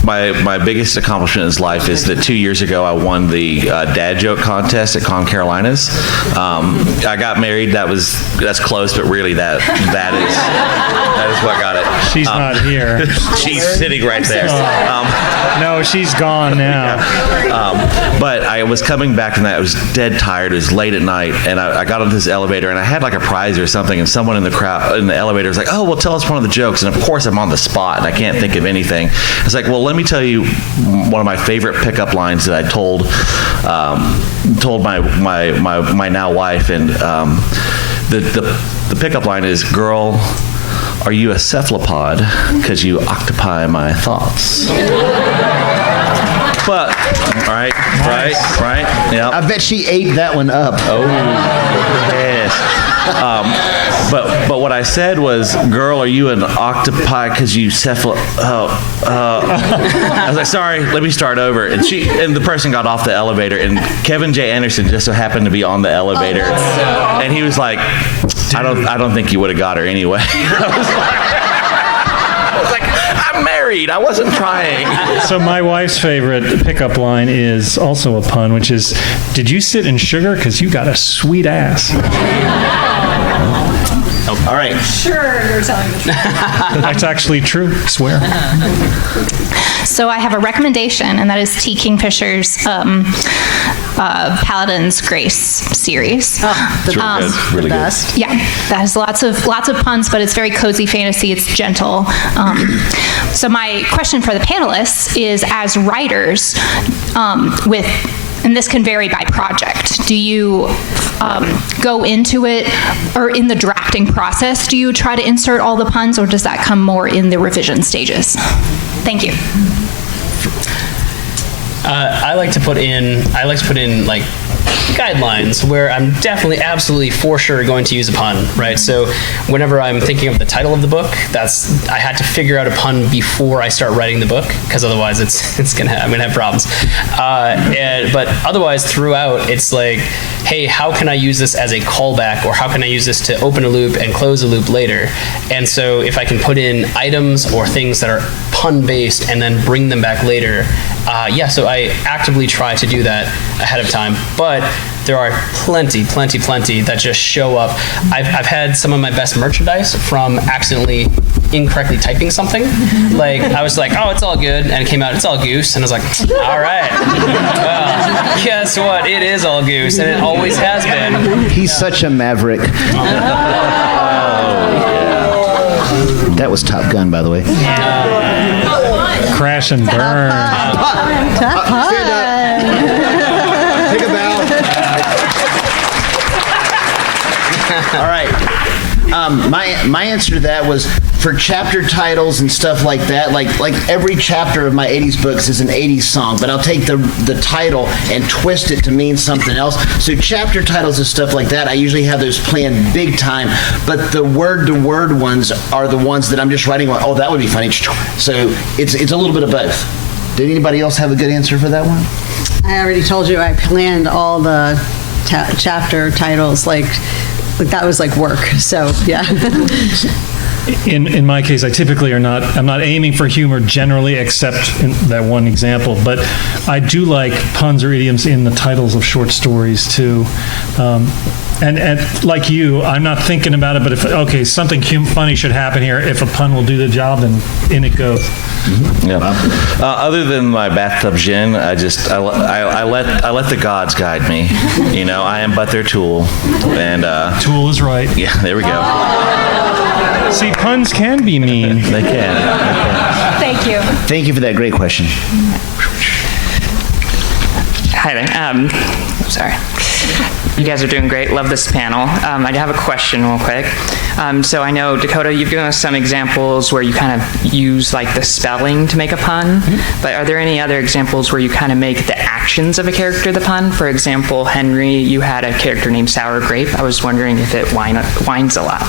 My biggest accomplishment in life is that 2 years ago I won the dad joke contest at Con Carolinas. I got married. That's close, but really that is what got it. She's not here. She's sitting right there. No, she's gone now. But I was coming back from that. I was dead tired. It was late at night, and I got onto this elevator, and I had like a prize or something, and someone in the crowd in the elevator was like, "Oh, well, tell us one of the jokes." And of course, I'm on the spot, and I can't think of anything. It's like, well, let me tell you one of my favorite pickup lines that I told my now wife, and the pickup line is, "Girl, are you a cephalopod? Because you occupy my thoughts." But, right, yeah. I bet she ate that one up. Oh, yes. But what I said was, "Girl, are you an octopi? Because you I was like, "Sorry, let me start over." And the person got off the elevator, and Kevin J. Anderson just so happened to be on the elevator, and he was like, "I don't think you would have got her anyway." I was like, I'm married. I wasn't trying. So my wife's favorite pickup line is also a pun, which is, "Did you sit in sugar? Because you got a sweet ass." All right. Sure, you're telling the truth. That's actually true. I swear. So I have a recommendation, and that is T. Kingfisher's Paladin's Grace series. It's really good. Really good. Yeah, that has lots of puns, but it's very cozy fantasy. It's gentle. So my question for the panelists is, as writers, and this can vary by project, do you go into it, or in the drafting process, do you try to insert all the puns, or does that come more in the revision stages? Thank you. I like to put in like guidelines where I'm definitely, absolutely, for sure going to use a pun, right? So whenever I'm thinking of the title of the book, I had to figure out a pun before I start writing the book, because otherwise I'm gonna have problems. But otherwise, throughout, it's like, hey, how can I use this as a callback, or how can I use this to open a loop and close a loop later? And so if I can put in items or things that are pun-based and then bring them back later, so I actively try to do that ahead of time. But there are plenty that just show up. I've had some of my best merchandise from accidentally incorrectly typing something. Like, I was like, oh, it's all good, and it came out, it's all goose, and I was like, all right. Well, guess what? It is all goose, and it always has been. He's such a maverick. That was Top Gun, by the way. Crash and burn. Tough pun. Take a bow. All right. My answer to that was, for chapter titles and stuff like that, like every chapter of my 80s books is an 80s song, but I'll take the title and twist it to mean something else. So chapter titles and stuff like that, I usually have those planned big time, but the word-to-word ones are the ones that I'm just writing, oh, that would be funny. So it's a little bit of both. Did anybody else have a good answer for that one? I already told you I planned all the chapter titles, like that was like work. So yeah. In my case, I typically I'm not aiming for humor generally, except in that one example, but I do like puns or idioms in the titles of short stories too. And like you, I'm not thinking about it, but if something funny should happen here, if a pun will do the job, then in it goes. Mm-hmm. Yeah. Other than my bathtub gin, I let the gods guide me. You know, I am but their tool, and tool is right. Yeah, there we go. See, puns can be mean. They can. Thank you. Thank you for that great question. Hi there. Sorry. You guys are doing great. Love this panel. I have a question real quick. So I know, Dakota, you've given us some examples where you kind of use like the spelling to make a pun, but are there any other examples where you kind of make the actions of a character the pun? For example, Henry, you had a character named Sour Grape. I was wondering if it whines a lot.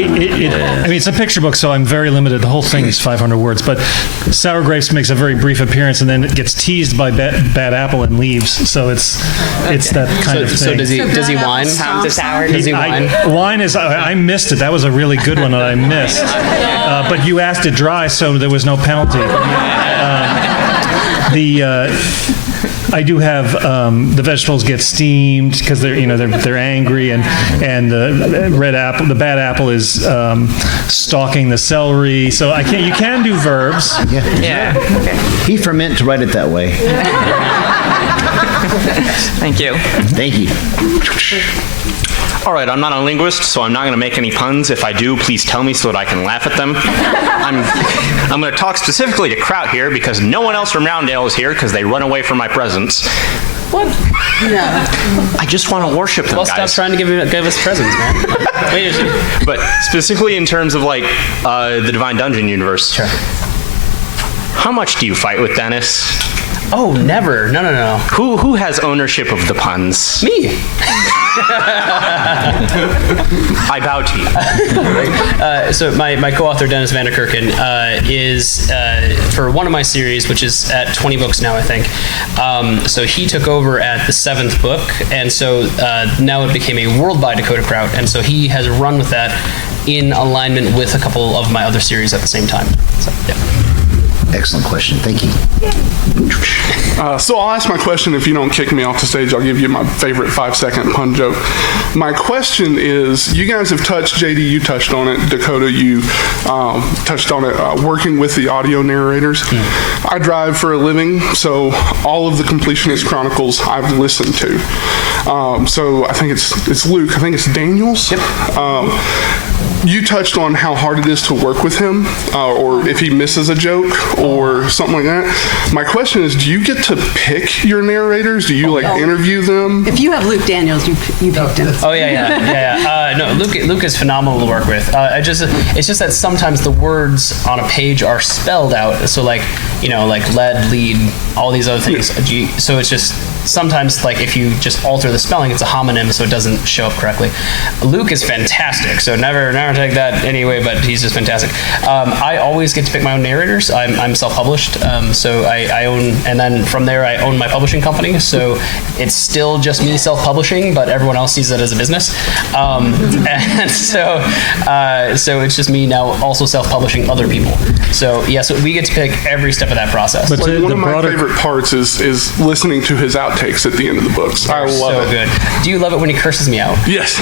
I mean, it's a picture book, so I'm very limited. The whole thing is 500 words, but Sour Grapes makes a very brief appearance, and then it gets teased by Bad Apple and leaves. So it's that kind of thing. So does he whine? Does he whine? Wine is. I missed it. That was a really good one that I missed. But you asked it dry, so there was no penalty. I do have the vegetables get steamed because they're angry, and the bad apple is stalking the celery. So you can do verbs. Yeah. Okay. He ferment to write it that way. Thank you. Thank you. All right, I'm not a linguist, so I'm not going to make any puns. If I do, please tell me so that I can laugh at them. I'm going to talk specifically to Kraut here because no one else from Roundale is here because they run away from my presence. What? No. I just want to worship them, guys. Stop trying to give us presents, man. But specifically in terms of like the Divine Dungeon universe. Sure. How much do you fight with Dennis? Oh, never. No. Who has ownership of the puns? Me. I bow to you. So my co-author Dennis Vanderkerken is for one of my series, which is at 20 books now, I think. So he took over at the 7th book, and so now it became a World by Dakota Kraut, and so he has run with that in alignment with a couple of my other series at the same time. So yeah. Excellent question. Thank you. So I'll ask my question. If you don't kick me off the stage, I'll give you my favorite 5-second pun joke. My question is, you guys have touched, JD, you touched on it, Dakota, you touched on it, working with the audio narrators. I drive for a living, so all of the Completionist Chronicles I've listened to. So I think it's Luke, I think it's Daniels. Yep. You touched on how hard it is to work with him, or if he misses a joke or something like that. My question is, do you get to pick your narrators? Do you interview them? If you have Luke Daniels, you picked him. Oh yeah. No, Luke is phenomenal to work with. It's just that sometimes the words on a page are spelled out. So like lead, lead, all these other things. So it's just sometimes if you just alter the spelling, it's a homonym, so it doesn't show up correctly. Luke is fantastic. So never take that anyway. But he's just fantastic. I always get to pick my own narrators. I'm self-published, so I own, and then from there I own my publishing company. So it's still just me self-publishing, but everyone else sees it as a business. And so it's just me now also self-publishing other people. So so we get to pick every step of that process. But one of my favorite parts is listening to his outtakes at the end of the books. I love it. So good. Do you love it when he curses me out? Yes.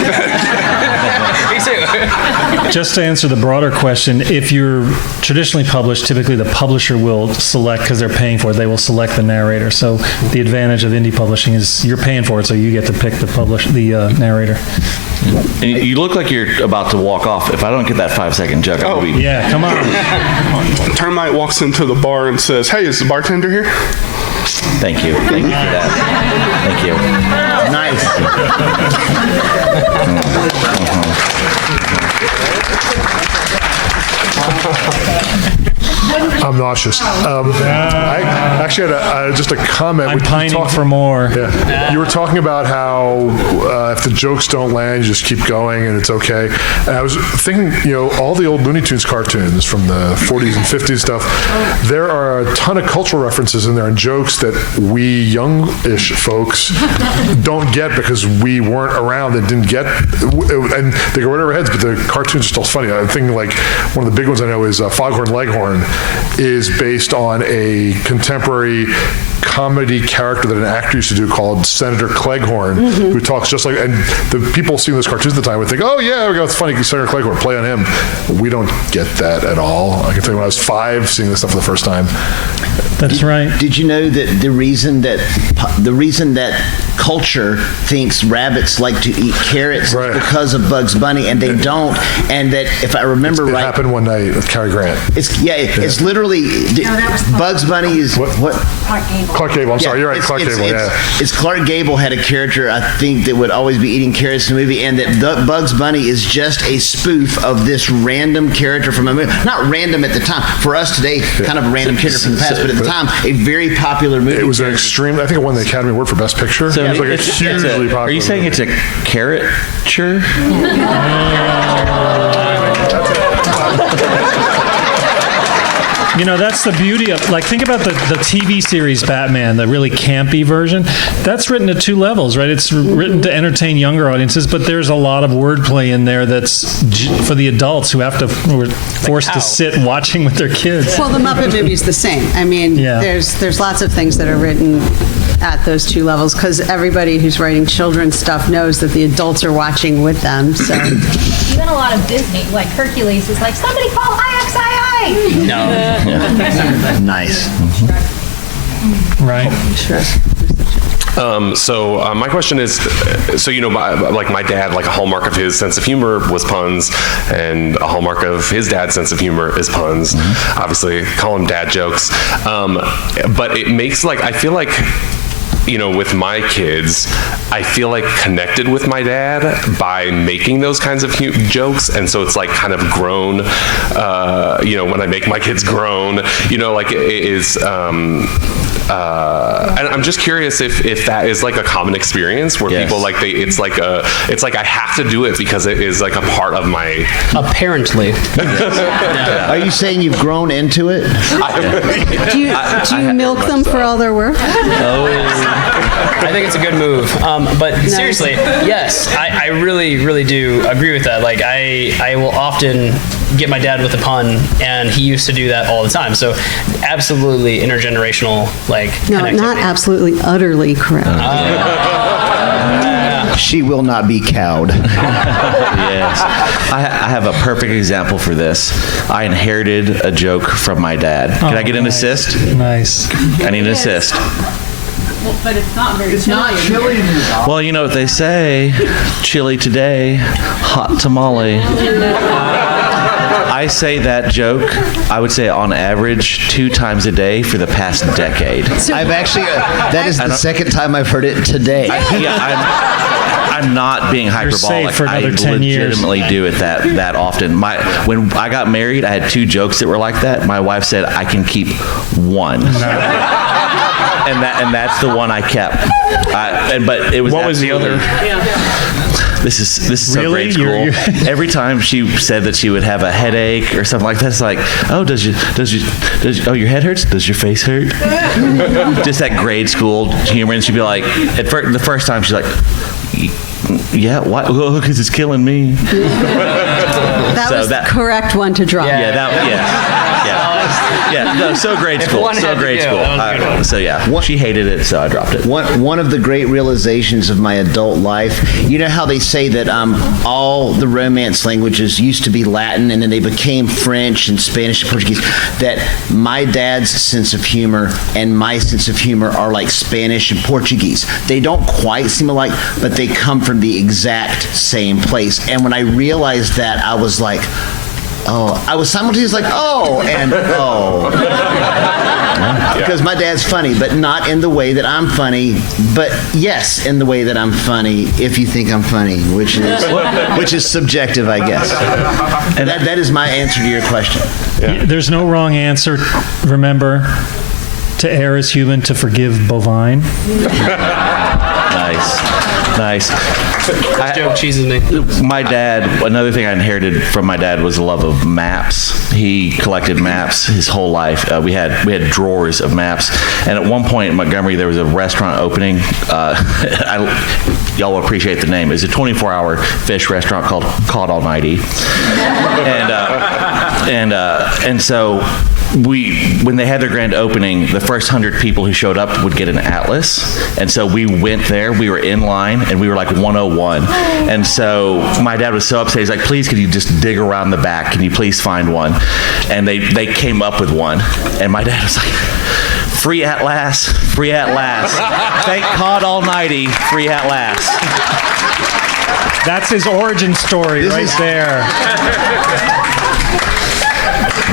Me too. Just to answer the broader question, if you're traditionally published, typically the publisher will select, because they're paying for it, they will select the narrator. So the advantage of indie publishing is you're paying for it, so you get to pick the narrator. And you look like you're about to walk off. If I don't get that 5-second joke, I'll be... Yeah, come on. Termite walks into the bar and says, "Hey, is the bartender here?" Thank you for that. Thank you. Nice. I'm nauseous. I actually had just a comment. I'm pining for more. Yeah. You were talking about how if the jokes don't land, you just keep going and it's okay. And I was thinking, all the old Looney Tunes cartoons from the 40s and 50s stuff, there are a ton of cultural references in there and jokes that we youngish folks don't get because we weren't around and didn't get, and they go right over our heads, but the cartoons are still funny. I'm thinking one of the big ones I know is Foghorn Leghorn is based on a contemporary comedy character that an actor used to do called Senator Cleghorn, who talks just like, and the people seeing those cartoons at the time would think, oh yeah, it's funny, Senator Cleghorn, play on him. We don't get that at all. I can tell you when I was 5 seeing this stuff for the first time. That's right. Did you know that the reason that culture thinks rabbits like to eat carrots is because of Bugs Bunny, and they don't, and that if I remember right, it happened one night with Cary Grant. It's literally Bugs Bunny is what? Clark Gable. I'm sorry, you're right. Clark Gable. It's Clark Gable had a character I think that would always be eating carrots in the movie, and that Bugs Bunny is just a spoof of this random character from a movie. Not random at the time for us today, kind of a random character from the past, but at the time a very popular movie. It was an extreme. I think it won the Academy Award for Best Picture. So it was like hugely popular. Are you saying it's a caricature? That's the beauty of, think about the TV series Batman, the really campy version. That's written at 2 levels, right? It's written to entertain younger audiences, but there's a lot of wordplay in there that's for the adults who who are forced to sit watching with their kids. Well, the Muppet movie is the same. I mean, there's lots of things that are written at those 2 levels, because everybody who's writing children's stuff knows that the adults are watching with them. So even a lot of Disney, like Hercules, is like, somebody call IXII. No. Nice. Right. Sure. So my question is, my dad, a hallmark of his sense of humor was puns, and a hallmark of his dad's sense of humor is puns. Obviously, call them dad jokes. But it makes I feel like, with my kids, I feel connected with my dad by making those kinds of jokes, and so it's kind of grown. When I make my kids grown, it is I'm just curious if that is like a common experience where people like it's like I have to do it because it is like a part of my. Apparently. Yeah. Are you saying you've grown into it? Do you milk them for all they're worth? I think it's a good move. But seriously, yes, I really, really do agree with that. Like, I will often get my dad with a pun, and he used to do that all the time. So, absolutely intergenerational, like, No, connectivity. not absolutely, utterly correct. She will not be cowed. Yes. I have a perfect example for this. I inherited a joke from my dad. Can I get an assist? Nice. I need an assist. But it's not very chilly. Well, you know what they say, chili today, hot tamale. I say that joke, I would say on average 2 times a day for the past decade. I've actually, that is the second time I've heard it today. I'm not being hyperbolic. safe for another 10 years. Legitimately do it that often. When I got married, I had 2 jokes that were like that. My wife said I can keep 1. And that's the one I kept. But it was. What was the other? This is so Really? grade school. Every time she said that she would have a headache or something like that, it's like, oh, oh, your head hurts? Does your face hurt? Just that grade school humor, and she'd be like, the first time she's like, yeah, why? Oh, because it's killing me. That was the correct one to drop. No, so grade school. So yeah, she hated it, so I dropped it. One of the great realizations of my adult life, you know how they say that all the Romance languages used to be Latin and then they became French and Spanish and Portuguese, that my dad's sense of humor and my sense of humor are like Spanish and Portuguese. They don't quite seem alike, but they come from the exact same place. And when I realized that, I was like, oh, I was simultaneously like, oh, and oh. Because my dad's funny, but not in the way that I'm funny, but yes, in the way that I'm funny, if you think I'm funny, which is subjective, I guess. And that is my answer to your question. There's no wrong answer. Remember, to err is human, to forgive bovine. Nice. Joke cheeses me. My dad, another thing I inherited from my dad was a love of maps. He collected maps his whole life. We had drawers of maps. And at one point in Montgomery, there was a restaurant opening. Y'all will appreciate the name. It's a 24-hour fish restaurant called Caught All Nighty. And so when they had their grand opening, the first 100 people who showed up would get an atlas. And so we went there, we were in line, and we were like 101. And so my dad was so upset, he's like, please, could you just dig around the back? Can you please find one? And they came up with one. And my dad was like, free at last, free at last. Thank Caught All Nighty, free at last. That's his origin story there.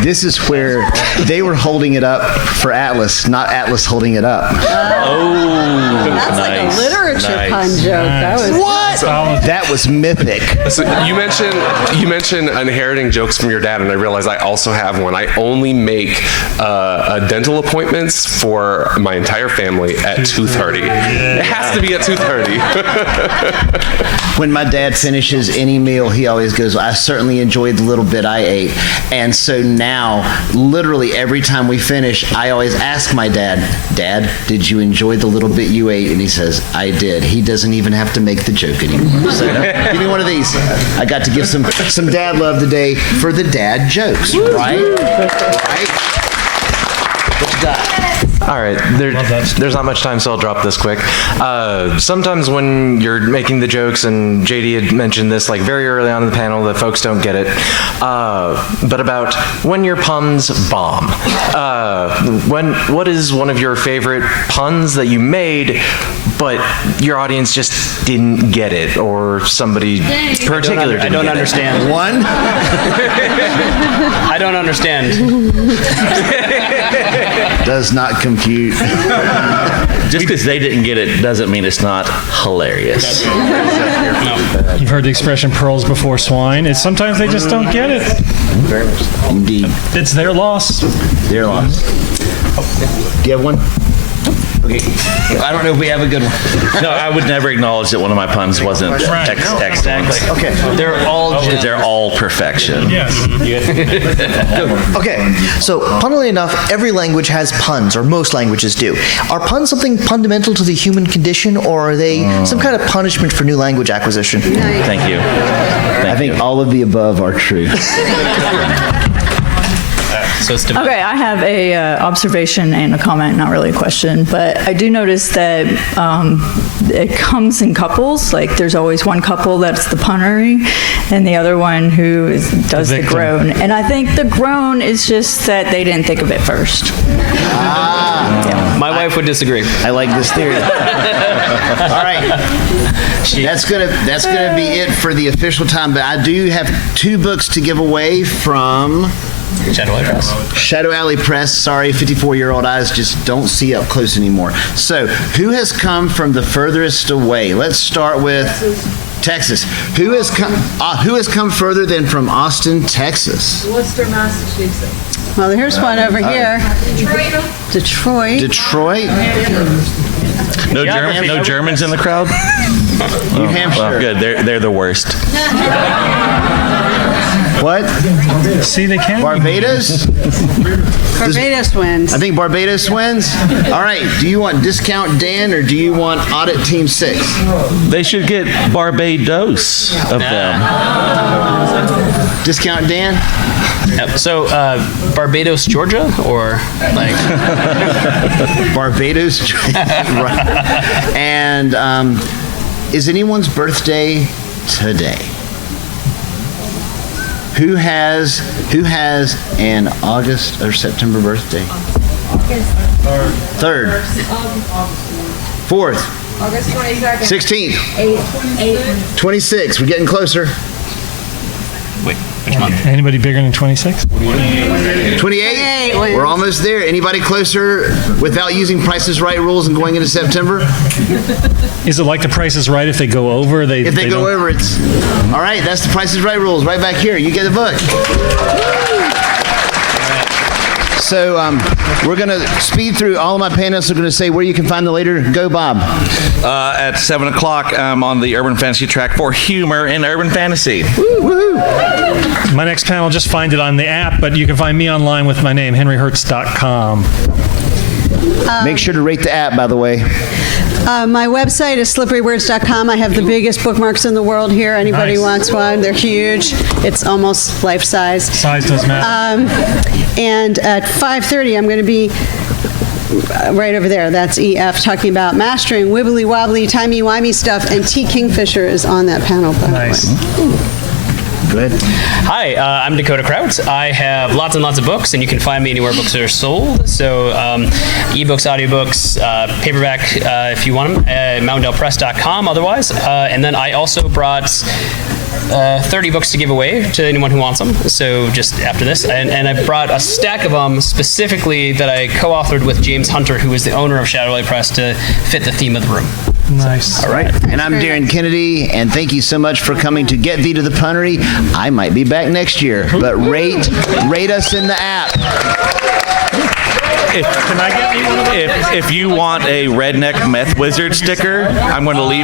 This is where they were holding it up for Atlas, not Atlas holding it up. That's like a literature pun joke. That was what? That was mythic. So you mentioned inheriting jokes from your dad, and I realized I also have one. I only make dental appointments for my entire family at 2:30. It has to be at 2:30. When my dad finishes any meal, he always goes, I certainly enjoyed the little bit I ate. And so now, literally every time we finish, I always ask my dad, Dad, did you enjoy the little bit you ate? And he says, I did. He doesn't even have to make the joke anymore. So give me one of these. I got to give some dad love today for the dad jokes, right? What you got? All right, there's not much time, so I'll drop this quick. Sometimes when you're making the jokes, and JD had mentioned this like very early on in the panel, that folks don't get it, but about when your puns bomb. What is one of your favorite puns that you made, but your audience just didn't get it, or somebody particular didn't get it? I don't understand. One? I don't understand. Does not compute. Just because they didn't get it doesn't mean it's not hilarious. You've heard the expression pearls before swine. Sometimes they just don't get it. Indeed. It's their loss. Their loss. Do you have one? Okay. I don't know if we have a good one. No, I would never acknowledge that one of my puns wasn't excellent. Okay. They're all Because they're all perfection. Yes. Okay, so funnily enough, every language has puns, or most languages do. Are puns something fundamental to the human condition, or are they some kind of punishment for new language acquisition? Thank you. I think all of the above are true. So it's Okay, I have a observation and a comment, not really a question, but I do notice that it comes in couples. Like there's always one couple that's the punnery, and the other one who does the groan. And I think the groan is just that they didn't think of it first. My wife would disagree. I like this theory. All right. That's gonna be it for the official time, but I do have 2 books to give away from Shadow Alley Press. Shadow Alley Press. Sorry, 54-year-old eyes just don't see up close anymore. So, who has come from the furthest away? Let's start with Texas. Who has come further than from Austin, Texas? Worcester, Massachusetts. Well, here's one over here. Detroit. Detroit. No Germans in the crowd? New Hampshire. Well, good. They're the worst. What? See, they can't. Barbados? Barbados wins. I think Barbados wins. All right. Do you want discount Dan or do you want audit team 6? They should get Barbados of them. Discount Dan? Yep. So, Barbados, Georgia, or like Barbados. Right. And is anyone's birthday today? Who has an August or September birthday? 3rd. 4th. August 22nd. 16th. 8. 26th. We're getting closer. wait, which month? Anybody bigger than 26? 28. We're almost there. Anybody closer without using Price is Right rules and going into September? Is it like the Price is Right if they go over? If they go over, it's all right. That's the Price is Right rules right back here. You get the book. So we're going to speed through. All of my panelists are going to say where you can find the later. Go, Bob. At 7 o'clock, I'm on the Urban Fantasy track for humor in urban fantasy. Woo-hoo. My next panel, just find it on the app, but you can find me online with my name, henryhertz.com. Make sure to rate the app, by the way. My website is slipperywords.com. I have the biggest bookmarks in the world here. Anybody wants one? They're huge. It's almost life size. Size does matter. And at 5:30, I'm going to be right over there. That's EF talking about mastering wibbly wobbly, timey wimey stuff. And T. Kingfisher is on that panel. Nice. Good. Hi, I'm Dakota Kraut. I have lots and lots of books, and you can find me anywhere books are sold. So, ebooks, audiobooks, paperback, if you want them, at mountaindalepress.com otherwise. And then I also brought 30 books to give away to anyone who wants them. So just after this, and I brought a stack of them specifically that I co-authored with James Hunter, who is the owner of Shadow Alley Press, to fit the theme of the room. Nice. All right. And I'm Darren Kennedy, and thank you so much for coming to Get Thee to the Punnery. I might be back next year, but rate us in the app. If you want a redneck meth wizard sticker, I'm going to leave